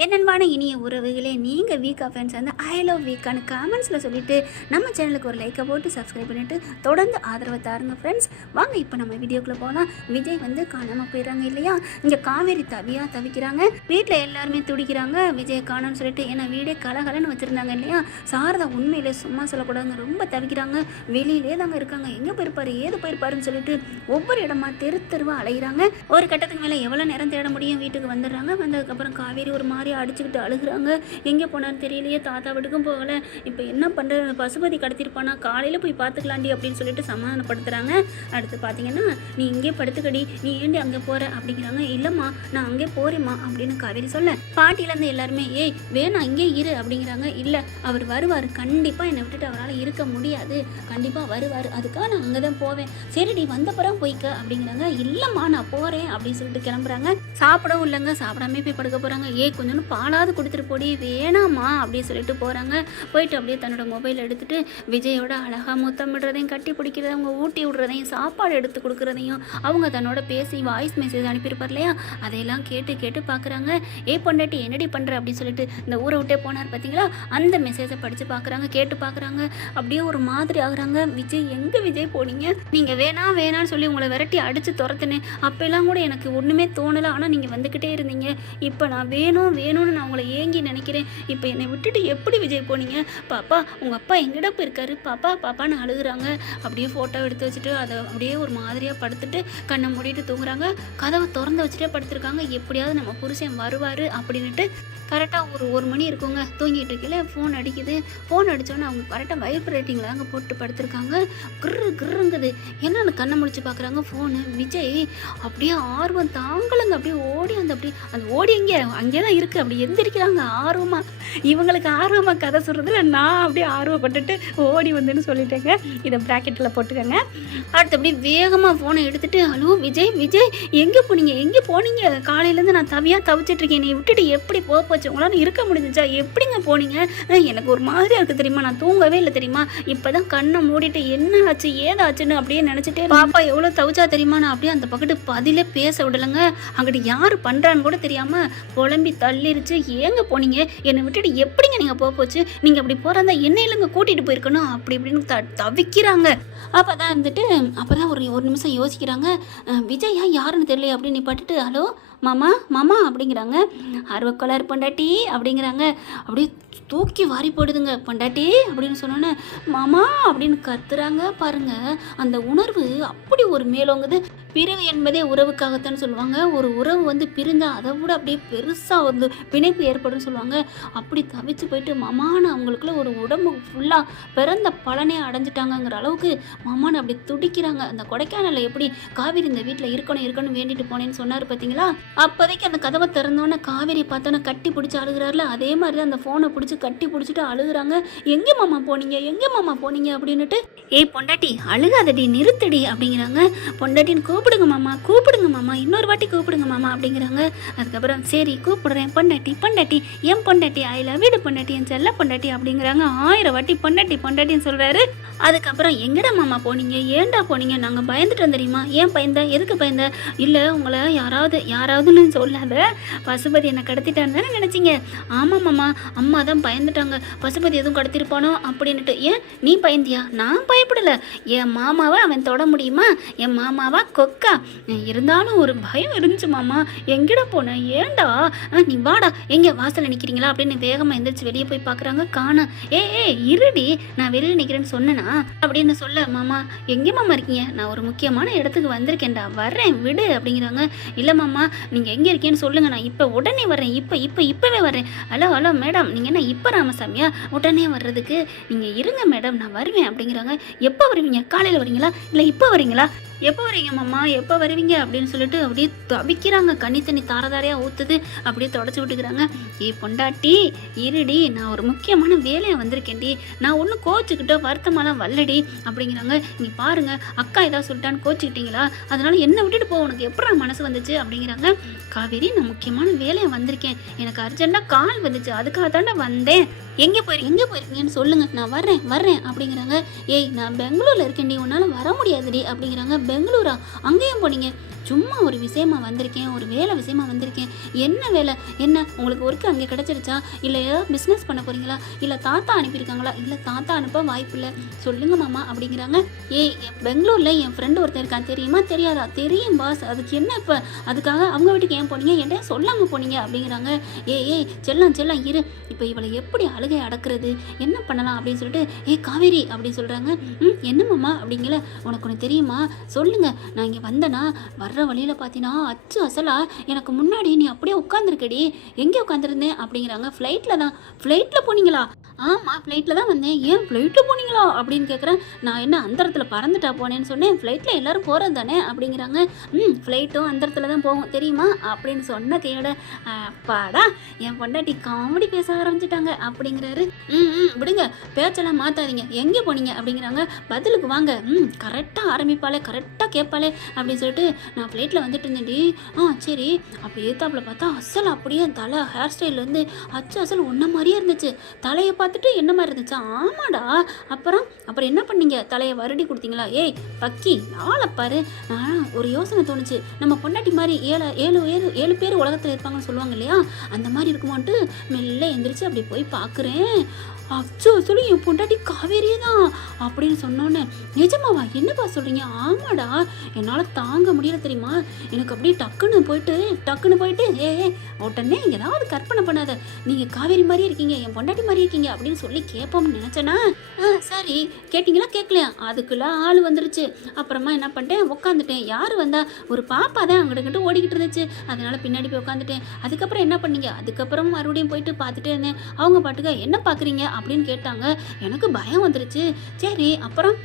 என் அன்பான இனிய உறவுகளே, நீங்கள் வீக்கா ஃபேன்ஸ் வந்து ஐ லவ் வீக்கான்னு காமெண்ட்ஸில் சொல்லிவிட்டு நம்ம சேனலுக்கு ஒரு லைக்கை போட்டு சப்ஸ்கிரைப் பண்ணிவிட்டு தொடர்ந்து ஆதரவை தாருங்க ஃப்ரெண்ட்ஸ். வாங்க இப்போ நம்ம வீடியோக்குள்ளே போகலாம். விஜய் வந்து காணாமல் போயிடறாங்க இல்லையா? இங்கே காவேரி தவிக்கிறாங்க. வீட்டில் எல்லாருமே துடிக்கிறாங்க விஜய் காணான்னு சொல்லிட்டு. ஏன்னா வீடே கலகலன்னு வச்சுருந்தாங்க இல்லையா? சாரதா உண்மையிலே சும்மா சொல்லக்கூடாதுங்க, ரொம்ப தவிக்கிறாங்க. வெளியிலே தாங்க இருக்காங்க. எங்கே போயிருப்பாரு ஏது போயிருப்பாருன்னு சொல்லிட்டு ஒவ்வொரு இடமா தெருவா அலைகிறாங்க. ஒரு கட்டத்துக்கு மேலே எவ்வளோ நேரம் தேட முடியும்? வீட்டுக்கு வந்துடுறாங்க. வந்ததுக்கப்புறம் காவேரி ஒரு மாதிரி அடிச்சுக்கிட்டு அழுகுறாங்க. எங்கே போனான்னு தெரியலையே, தாத்தா வீட்டுக்கும் போகலை, இப்போ என்ன பண்ணுறது, பசுபதி கடத்திருப்பானா, காலையில் போய் பார்த்துக்கலாண்டி அப்படின்னு சொல்லிட்டு சமாதானப்படுத்துகிறாங்க. அடுத்து பார்த்தீங்கன்னா, நீ இங்கே படுத்துக்கடி, நீ ஏண்டி அங்கே போகிற அப்படிங்கிறாங்க. இல்லைம்மா நான் அங்கே போகிறேம்மா அப்படின்னு காவேரி சொல்ல, பாட்டிலேருந்து எல்லாருமே ஏய் வேணாம் இங்கே இரு அப்படிங்கிறாங்க. இல்லை அவர் வருவார், கண்டிப்பாக என்னை விட்டுட்டு அவரால் இருக்க முடியாது, கண்டிப்பாக வருவார், அதுக்காக நான் அங்கே தான் போவேன். சரிடி வந்தப்பறம் போய்க்க அப்படிங்கிறாங்க. இல்லைம்மா நான் போகிறேன் அப்படின்னு சொல்லிட்டு கிளம்புறாங்க. சாப்பிடவும் இல்லைங்க, சாப்பிடாமே போய் படுக்க போகிறாங்க. கொஞ்சம் பாலாவது கொடுத்துட்டு போடி, வேணாமா அப்படின்னு சொல்லிட்டு போகிறாங்க. போயிட்டு அப்படியே தன்னோட மொபைல் எடுத்துகிட்டு விஜயோட அழகாக முத்தமிடுறதையும் கட்டி பிடிக்கிறதையும் அவங்க ஊட்டி விடுறதையும் சாப்பாடு எடுத்து கொடுக்குறதையும் அவங்க தன்னோட பேசி வாய்ஸ் மெசேஜ் அனுப்பியிருப்பார் இல்லையா, அதையெல்லாம் கேட்டு பார்க்குறாங்க. பொண்டாட்டி என்னடி பண்ணுற அப்படின்னு சொல்லிட்டு இந்த ஊரை விட்டே போனார் பார்த்தீங்களா, அந்த மெசேஜை படித்து பார்க்குறாங்க, கேட்டு பார்க்குறாங்க. அப்படியே ஒரு மாதிரி ஆகுறாங்க. விஜய் எங்கே விஜய் போனீங்க? நீங்கள் வேணான்னு சொல்லி உங்களை விரட்டி அடித்து துரத்துனேன். அப்போல்லாம் கூட எனக்கு ஒன்றுமே தோணலை, ஆனால் நீங்கள் வந்துக்கிட்டே இருந்தீங்க. இப்போ நான் வேணும்னு நான் உங்களை ஏங்கி நினைக்கிறேன். இப்போ என்னை விட்டுட்டு எப்படி விஜய் போனீங்க? பாப்பா உங்கள் அப்பா எங்கடா போயிருக்காரு? பாப்பான்னு அழுகுறாங்க. அப்படியே ஃபோட்டோ எடுத்து வச்சுட்டு அதை அப்படியே ஒரு மாதிரியாக படுத்துட்டு கண்ணை மூடிட்டு தூங்குறாங்க. கதவை திறந்து வச்சுட்டே படுத்துருக்காங்க. எப்படியாவது நம்ம புருஷன் வருவார் அப்படின்ட்டு. கரெக்டாக ஒரு மணி இருக்குங்க, தூங்கிட்டு இருக்கல ஃபோன் அடிக்குது. ஃபோன் அடித்தோன்னே அவங்க கரெக்டாக வைப்ரேட்டிங்கில் தாங்க போட்டு படுத்துருக்காங்க. கிருங்குது. என்னென்னு கண்ணை முடிச்சு பார்க்குறாங்க. ஃபோனு. விஜய் அப்படியே ஆர்வம் தாங்கலைங்க, அப்படியே ஓடி அந்த ஓடி அங்கே தான் இருக்குது. அப்படி எந்திரிக்கிறாங்க ஆர்வமாக. இவங்களுக்கு ஆர்வமாக கதை சொல்கிறதுல நான் அப்படியே ஆர்வப்பட்டுட்டு ஓடி வந்துன்னு சொல்லிட்டேங்க. இதை ப்ராக்கெட்டில் போட்டுக்கோங்க. அடுத்து அப்படியே வேகமாக ஃபோனை எடுத்துகிட்டு ஹலோ விஜய் எங்கே போனீங்க? காலையிலேருந்து நான் தவிச்சிட்ருக்கேன், என்னை விட்டுட்டு எப்படி போச்சு? உங்களால் இருக்க முடிஞ்சிச்சா? எப்படிங்க போனீங்க? எனக்கு ஒரு மாதிரியாக இருக்குது தெரியுமா, நான் தூங்கவே இல்லை தெரியுமா, இப்போ தான் கண்ணை மூடிட்டு என்ன ஆச்சு ஏதாச்சுன்னு அப்படியே நினச்சிட்டே பாப்பா எவ்வளோ தவிச்சா தெரியுமா. நான் அப்படியே அந்த பக்கத்து பதிலே பேச விடலைங்க. அங்கிட்டு யார் பண்ணுறான்னு கூட தெரியாமல் புலம்பி தள்ளிருச்சு. ஏங்க போனீங்க? என்னை விட்டுட்டு எப்படிங்க நீங்கள் போச்சு? நீங்கள் அப்படி போகிறதா என்ன இல்லைங்க கூட்டிகிட்டு போயிருக்கணும் அப்படி இப்படின்னு தவிக்கிறாங்க. அப்போ தான் ஒரு நிமிஷம் யோசிக்கிறாங்க. விஜயா யாருன்னு தெரியல அப்படின்னு நிப்பாட்டிட்டு ஹலோ மாமா அப்படிங்கிறாங்க. ஆர்வக்கோளாறு பொண்டாட்டி அப்படிங்கிறாங்க. அப்படியே தூக்கி வாரி போடுதுங்க. பொண்டாட்டி அப்படின்னு சொன்னோன்னே மாமா அப்படின்னு கத்துறாங்க பாருங்க. அந்த உணர்வு அப்படி ஒரு மேலோங்குது. பிரிவு என்பதே உறவுக்காகத்தான் சொல்லுவாங்க. ஒரு உறவு வந்து பிரிந்தால் அதை விட அப்படியே பெருசாக வந்து பிணைப்பு ஏற்படும் சொல்லுவாங்க. அப்படி தவிச்சு போயிட்டு மாமான்னு அவங்களுக்குள்ள ஒரு உடம்பு ஃபுல்லாக பிறந்த பலனே அடைஞ்சிட்டாங்கங்கிற அளவுக்கு மாமான்னு அப்படி துடிக்கிறாங்க. அந்த கொடைக்கானலில் எப்படி காவேரி இந்த வீட்டில் இருக்கணும் வேண்டிட்டு போனேன்னு சொன்னார் பார்த்தீங்களா, அப்போதைக்கு அந்த கதவை திறந்தோன்னே காவேரி பார்த்தோன்னே கட்டி பிடிச்சி அழுகிறாருல, அதே மாதிரி தான் அந்த ஃபோனை பிடிச்சி கட்டி பிடிச்சிட்டு அழுகுறாங்க. எங்கே மாமா போனீங்க அப்படின்னுட்டு பொண்டாட்டி அழுகாதடி நிறுத்தடி அப்படிங்கிறாங்க. பொண்டாட்டின்னு கூப்பிடுங்க மாமா இன்னொரு வாட்டி கூப்பிடுங்க மாமா அப்படிங்கிறாங்க. அதுக்கப்புறம் சரி கூப்பிடுறேன் பொண்டாட்டி என் பொண்டாட்டி ஐ லவ் யூ பொண்டாட்டி என் செல்ல பொண்டாட்டி அப்படிங்கிறாங்க. 1000 வாட்டி பொண்டாட்டின்னு சொல்கிறாரு. அதுக்கப்புறம் எங்கடா மாமா போனீங்க, ஏன்டா போனீங்க? நாங்கள் பயந்துட்டோம் தெரியுமா. ஏன் பயந்த? எதுக்கு பயந்த? இல்லை உங்களை யாராவதுன்னு சொல்லாத, பசுபதி என்னை கடத்திட்டான்னு தானே நினச்சிங்க? ஆமாம் மாமா, அம்மா தான் பயந்துட்டாங்க, பசுபதி எதுவும் கடத்திருப்பானோ அப்படின்னுட்டு. ஏன் நீ பயந்தியா? நான் பயப்படலை. என் மாமாவை அவன் தொட முடியுமா? என் மாமாவா கொக்கா? இருந்தாலும் ஒரு பயம் இருந்துச்சு மாமா. எங்கடா போன? ஏண்டா நீ வாடா, எங்கே வாசலில் நிற்கிறீங்களா அப்படின்னு வேகமாக எந்திரிச்சு வெளியே போய் பார்க்குறாங்க. காண இருடி நான் வெளியில் நிற்கிறேன்னு சொன்னேன்னா அப்படின்னு சொல்ல, மாமா எங்கே மாமா இருக்கீங்க? நான் ஒரு முக்கியமான இடத்துக்கு வந்திருக்கேன்டா, வர்றேன் விடு அப்படிங்கிறாங்க. இல்லை மாமா நீங்கள் எங்கே இருக்கீங்கன்னு சொல்லுங்கள், நான் இப்போ உடனே வர்றேன், இப்போவே வர்றேன். ஹலோ மேடம் நீங்கள் என்ன இப்போ ராமசாமியா உடனே வர்றதுக்கு? நீங்கள் இருங்க மேடம் நான் வருவேன் அப்படிங்கிறாங்க. எப்போ வருவீங்க? காலையில் வரீங்களா இல்லை இப்போ வரீங்களா? எப்போ வரீங்க மாமா எப்போ வருவீங்க அப்படின்னு சொல்லிட்டு அப்படியே தவிக்கிறாங்க. கண்ணி தண்ணி தாரதாரையாக ஊற்றுது. அப்படியே தொடச்சி விட்டுக்கிறாங்க. பொண்டாட்டி இருடி, நான் ஒரு முக்கியமான வேலையை வந்திருக்கேன்டி, நான் ஒன்றும் கோச்சுக்கிட்டோ வருத்தமாலாம் வரலடி அப்படிங்கிறாங்க. நீ பாருங்க அக்கா ஏதாவது சொல்லிட்டான்னு கோச்சிக்கிட்டீங்களா, அதனால என்னை விட்டுட்டு போ, உனக்கு எப்படி மனசு வந்துச்சு அப்படிங்கிறாங்க. காவேரி நான் முக்கியமான வேலையை வந்திருக்கேன், எனக்கு அர்ஜென்ட்டாக கால் வந்துச்சு, அதுக்காக தானே வந்தேன். எங்கே போயிருக்கீங்கன்னு சொல்லுங்க, நான் வர்றேன் அப்படிங்கிறாங்க. நான் பெங்களூரில் இருக்கேன்டி, உன்னால் வர முடியாதுடி அப்படிங்கிறாங்க. பெங்களூரா? அங்கேயும் போனீங்க? சும்மா ஒரு விஷயமா வந்திருக்கேன், ஒரு வேலை விஷயமா வந்திருக்கேன். என்ன வேலை? என்ன உங்களுக்கு ஒர்க்கு அங்கே கிடச்சிருச்சா? இல்லை ஏதாவது பிஸ்னஸ் பண்ண போகிறீங்களா? இல்லை தாத்தா அனுப்பியிருக்காங்களா? இல்லை தாத்தா அனுப்ப வாய்ப்பு இல்லை, சொல்லுங்க மாமா அப்படிங்கிறாங்க. ஏய், பெங்களூரில் என் ஃப்ரெண்டு ஒருத்தர் இருக்கான், தெரியுமா தெரியாதா? தெரியும் பாஸ். அதுக்கு என்ன இப்போ? அதுக்காக அவங்க வீட்டுக்கு ஏன் போனீங்க? என்கிட்ட சொல்லாமல் போனீங்க அப்படிங்கிறாங்க. ஏய் செல்லம் செல்லம் இரு, இப்போ இவளை எப்படி அழுகை அடக்கிறது, என்ன பண்ணலாம் அப்படின்னு சொல்லிட்டு, காவேரி அப்படின்னு சொல்கிறாங்க. என்னம்மாம்மா அப்படிங்கல. உனக்கு ஒன்று தெரியுமா? சொல்லுங்க. நான் இங்கே வந்தேன்னா வர்ற வழியில் பார்த்தீங்கன்னா அச்சு அசலா எனக்கு முன்னாடி நீ அப்படியே உட்காந்துருக்கடி. எங்கே உட்காந்துருந்தேன் அப்படிங்கிறாங்க. ஃப்ளைட்டில் தான். ஃப்ளைட்டில் போனீங்களா? ஆமாம், ஃப்ளைட்டில் தான் வந்தேன். ஏன் ஃப்ளைட்டில் போனீங்களா அப்படின்னு கேட்குறேன். நான் என்ன அந்தரத்தில் பறந்துட்டா போனேன்னு சொன்னேன். ஃப்ளைட்டில் எல்லோரும் போகிறது தானே அப்படிங்கிறாங்க. ஃப்ளைட்டும் அந்தரத்தில் தான் போகும் தெரியுமா அப்படின்னு சொன்ன கையோட அப்பாடா என் பொண்டாட்டி காமெடி பேச ஆரம்பிச்சிட்டாங்க அப்படிங்கிறாரு. விடுங்க, பேச்செல்லாம் மாற்றாதீங்க, எங்கே போனீங்க அப்படிங்கிறாங்க. பதிலுக்கு வாங்க. கரெக்டாக ஆரம்பிப்பாளே, கரெக்டாக கேட்பாளே அப்படின்னு சொல்லிட்டு நான் ஃப்ளைட்டில் வந்துட்டு இருந்தேன்டி. சரி. அப்போ ஏத்தாப்பில் பார்த்தா அசல் அப்படியே தலை ஹேர் ஸ்டைல்லேருந்து அச்சு அசல் ஒன்றை மாதிரியே இருந்துச்சு. தலையை பார்த்துட்டு என்ன மாதிரி இருந்துச்சா? ஆமாடா. அப்புறம் என்ன பண்ணீங்க? தலையை வருடி கொடுத்தீங்களா? ஏய் பக்கி, ஆளப்பாரு. ஒரு யோசனை தோணுச்சு, நம்ம பொண்டாட்டி மாதிரி ஏழு பேர் உலகத்தில் இருப்பாங்கன்னு சொல்லுவாங்க இல்லையா, அந்த மாதிரி இருக்குமான்ட்டு மெல்ல எந்திரிச்சு அப்படி போய் பார்க்குறேன். அச்சோ சொல்லி என் பொண்டாட்டி காவேரியே தான் அப்படின்னு சொன்னோன்னே, நிஜமாவா? என்னப்பா சொல்கிறீங்க? ஆமாடா, என்னால் தாங்க முடியல தெரியுமா. எனக்கு அப்படியே டக்குன்னு போயிட்டு உடனே ஏதாவது கற்பனை பண்ணாத, நீங்கள் காவேரி மாதிரி இருக்கீங்க, என் பொண்டாட்டி மாதிரி இருக்கீங்க அப்படின்னு சொல்லி கேட்போம்னு நினச்சேன்னா, சரி கேட்டிங்களா கேட்கலையா, அதுக்குள்ளே ஆள் வந்துருச்சு. அப்புறமா என்ன பண்ணிட்டேன், உட்காந்துட்டேன். யார் வந்தா? ஒரு பாப்பா தான் அங்கிட்டு ஓடிக்கிட்டு இருந்துச்சு, அதனால் பின்னாடி போய் உட்காந்துட்டேன். அதுக்கப்புறம் என்ன பண்ணீங்க? அதுக்கப்புறம் மறுபடியும் போயிட்டு பார்த்துட்டே இருந்தேன். அவங்க பாட்டுக்க என்ன பார்க்குறீங்க அப்படின்னு கேட்டாங்க. எனக்கு பயம் வந்துருச்சு. சரி அப்புறம்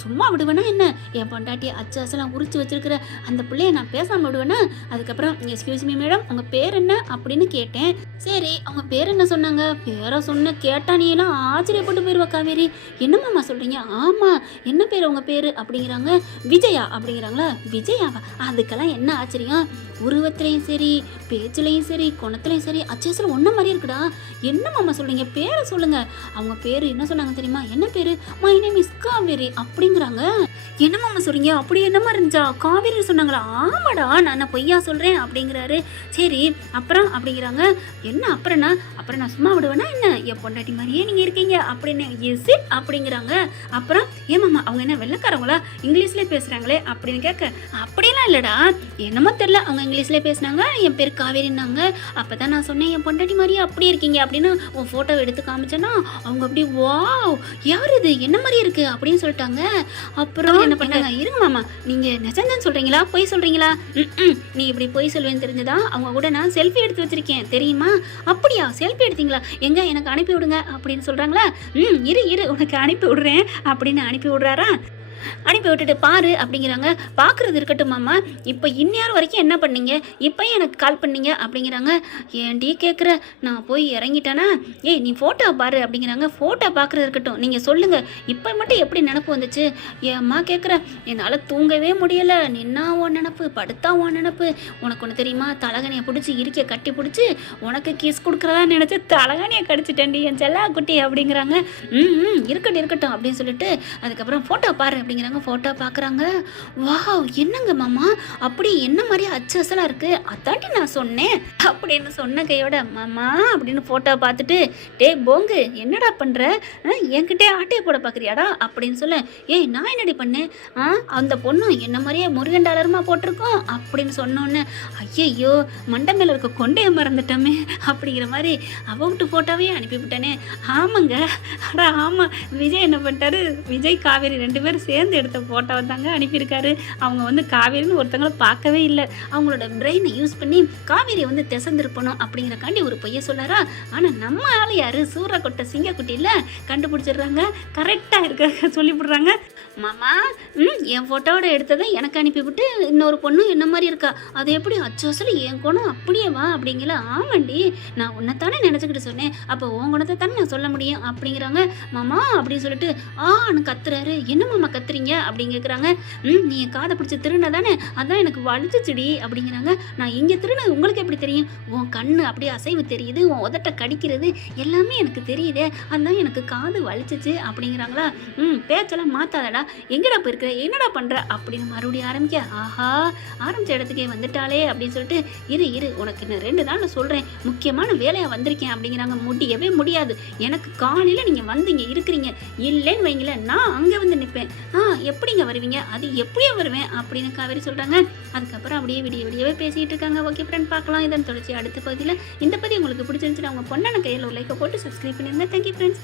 சும்மா விடுவேனா என்ன? என் பொண்டாட்டி அச்சு அசலாம் உரிச்சு வச்சிருக்கிற அந்த பிள்ளைய நான் பேசாமல் விடுவேனா? அதுக்கப்புறம் எக்ஸ்கியூஸ் மீ மேடம், உங்கள் பேர் என்ன அப்படின்னு கேட்டேன். சரி அவங்க பேர் என்ன சொன்னாங்க? பேரை சொன்ன கேட்டா நீ எல்லாம் ஆச்சரியப்பட்டு போயிடுவா காவேரி. என்னம்மாம்மா சொல்கிறீங்க? ஆமாம், என்ன பேர் உங்கள் பேர் அப்படிங்கிறாங்க. விஜயா அப்படிங்கிறாங்களா? விஜயாவா? அதுக்கெல்லாம் என்ன ஆச்சரியம்? உருவத்திலையும் சரி, பேச்சுலையும் சரி, குணத்துலையும் சரி அச்சேசல் ஒன்றை மாதிரி இருக்குடா. என்னம்மாம்மா சொல்கிறீங்க? பேரை சொல்லுங்கள். அவங்க பேர் என்ன சொன்னாங்க தெரியுமா? என்ன பேர்? மை நேம் இஸ் காவேரி அப்படிங்கிறாங்க. என்னம்மாம்மா சொல்கிறீங்க? அப்படி என்னமா இருந்துச்சா? காவேரி சொன்னாங்களா? ஆமாடா, நான் பொய்யா சொல்கிறேன் அப்படிங்கிறாரு. சரி அப்புறம் அப்படிங்கிறாங்க. என்ன அப்புறம்னா? அப்புறம் நான் சும்மா விடுவேனா என்ன? என் பொண்டாட்டி மாதிரியே நீங்கள் இருக்கீங்க அப்படின்னு. இஸ் இட் அப்படிங்கிறாங்க. அப்புறம் ஏமாம்மா அவங்க என்ன வெள்ளைக்காரங்களா, இங்கிலீஷ்லேயே பேசுகிறாங்களே அப்படின்னு கேட்க, அப்படியெல்லாம் இல்லைடா, என்னமோ தெரில, அவங்க இங்கிலீஷ்லேயே பேசினாங்க, என் பேர் காவேரின்னாங்க. அப்போ தான் நான் சொன்னேன் என் பொண்டாட்டி மாதிரியே அப்படியே இருக்கீங்க அப்படின்னு. உன் ஃபோட்டோ எடுத்து காமிச்சேன்னா அவங்க அப்படி வாவ் யார் இது என்ன மாதிரி இருக்குது அப்படின்னு சொல்லிட்டாங்க. அப்புறம் என்ன பண்ணாங்க? இருங்க மாமா, நீங்கள் நிஜம்தான் சொல்கிறீங்களா பொய் சொல்கிறீங்களா? நீ இப்படி பொய் சொல்வேன்னு தெரிஞ்சுதா அவங்க கூட நான் செல்ஃபி எடுத்து வச்சுருக்கேன் தெரியுமா? அப்படியா, செல்ஃபி எடுத்தீங்களா? எங்கே எனக்கு அனுப்பி விடுங்க அப்படின்னு சொல்கிறாங்களா? இரு உனக்கு அனுப்பி விடுறேன் அப்படின்னு அனுப்பி விடுறாரா? அனுப்பி விட்டுட்டு பாரு அப்படிங்கிறாங்க. பார்க்குறது இருக்கட்டும் மாமா, இப்போ இந்நேரம் வரைக்கும் என்ன பண்ணீங்க? இப்போ எனக்கு கால் பண்ணீங்க அப்படிங்கிறாங்க. ஏன்டி கேட்குற, நான் போய் இறங்கிட்டேனா? நீ ஃபோட்டோ பாரு அப்படிங்கிறாங்க. ஃபோட்டோ பார்க்குறது இருக்கட்டும், நீங்கள் சொல்லுங்கள், இப்போ மட்டும் எப்படி நினப்பு வந்துச்சு? ஏம்மா கேட்குற, என்னால் தூங்கவே முடியலை. நின்னா உன் நினப்பு, படுத்தா உன் நினப்பு. உனக்கு ஒன்று தெரியுமா? தலகனியை பிடிச்சி இருக்க கட்டி பிடிச்சி உனக்கு கிஸ் கொடுக்குறதா நினச்சி தலகனியை கடிச்சிட்டேன்டி என் செல்லா குட்டி அப்படிங்கிறாங்க. இருக்கட்டும் அப்படின்னு சொல்லிட்டு அதுக்கப்புறம் ஃபோட்டோ பாரு அப்படிங்கிறாங்க. ஃபோட்டோ பார்க்குறாங்க. வாவ் என்னங்க மாமா, அப்படி என்ன மாதிரி அச்சு அசலாக இருக்குது, அதாண்டி நான் சொன்னேன் அப்படின்னு சொன்ன கையோட மாமா அப்படின்னு ஃபோட்டோ பார்த்துட்டு, டே போங்கு என்னடா பண்ணுற, என்கிட்டே ஆட்டையை போட பார்க்குறியாடா அப்படின்னு சொல்ல. நான் என்னடி பண்ணேன்? அந்த பொண்ணு என்ன மாதிரியே முருகன் டாலருமா போட்டிருக்கோம் அப்படின்னு சொன்னோன்னே, ஐயையோ மண்டை மேலே இருக்க கொண்டையை மறந்துட்டோமே அப்படிங்கிற மாதிரி விட்டு ஃபோட்டோவே அனுப்பிவிட்டேனே. ஆமாங்க, ஆமாம், விஜய் என்ன பண்ணிட்டாரு, விஜய் காவேரி 2 பேரும் சேர்ந்து எடுத்த ஃபோட்டோ வந்தாங்க அனுப்பியிருக்காரு. அவங்க காவேரின்னு ஒருத்தங்களை பார்க்கவே இல்லை. அவங்களோட பிரெயினை யூஸ் பண்ணி காவேரியை திசந்திருப்பணும் அப்படிங்கிறக்காண்டி ஒரு பொய்ய சொல்லாரா. ஆனால் நம்ம ஆள் யார், சூறக்கொட்டை சிங்கக்குட்டி இல்லை, கண்டுபிடிச்சிடுறாங்க. கரெக்டாக இருக்க சொல்லிவிடுறாங்க. மாமா என் ஃபோட்டோவோட எடுத்ததை எனக்கு அனுப்பிவிட்டு இன்னொரு பொண்ணு என்ன மாதிரி இருக்கா, அது எப்படி அச்சு அசல் என் குணம் அப்படியே வா அப்படிங்கல. ஆமாண்டி, நான் உன்னைத்தானே நினச்சிக்கிட்டு சொன்னேன், அப்போ உன் குணத்தை தானே நான் சொல்ல முடியும் அப்படிங்கிறாங்க. மாமா அப்படின்னு சொல்லிட்டு கத்துறாரு. என்ன மாமா கத்துறீங்க அப்படின்னு கேட்குறாங்க. நீ என் காதை பிடிச்சி திருண்ண தானே, அதான் எனக்கு வலிச்சுச்சுடி அப்படிங்கிறாங்க. நான் இங்கே திருண்ணது உங்களுக்கு எப்படி தெரியும்? உன் கண்ணு அப்படியே அசைவு தெரியுது, உன் உதட்ட கடிக்கிறது எல்லாமே எனக்கு தெரியுதே, அதுதான் எனக்கு காது வலிச்சிச்சு அப்படிங்கிறாங்களா. பேச்செல்லாம் மாற்றாதடா, எங்கடா போயிருக்கிற, என்னடா பண்ணுற அப்படின்னு மறுபடியும் ஆரம்பிக்க, ஆஹா ஆரம்பித்த இடத்துக்கே வந்துட்டாலே அப்படின்னு சொல்லிட்டு, இரு உனக்கு இன்னும் 2 நாள் சொல்கிறேன், முக்கியமான வேலையாக வந்திருக்கேன் அப்படிங்கிறாங்க. முடியவே முடியாது, எனக்கு காலையில் நீங்கள் வந்து இங்கே இருக்கிறீங்க, இல்லைன்னு வைங்களேன் நான் அங்கே வந்து நிற்பேன். எப்படிங்க வருவீங்க, அது எப்படியே வருவேன் அப்படின்னு காவேரி சொல்கிறாங்க. அதுக்கப்புறம் அப்படியே விடியவே பேசிகிட்டு இருக்காங்க. ஓகே ஃப்ரெண்ட், பார்க்கலாம் இதன் தொடர்ச்சி அடுத்த பகுதியில். இந்த பதிவு உங்களுக்கு பிடிச்சிருந்துச்சுன்னா உங்கள் பொண்ணான கையில் ஒரு லைக்கை போட்டு சப்ஸ்கிரைப் பண்ணிடுங்க. Thank you friends.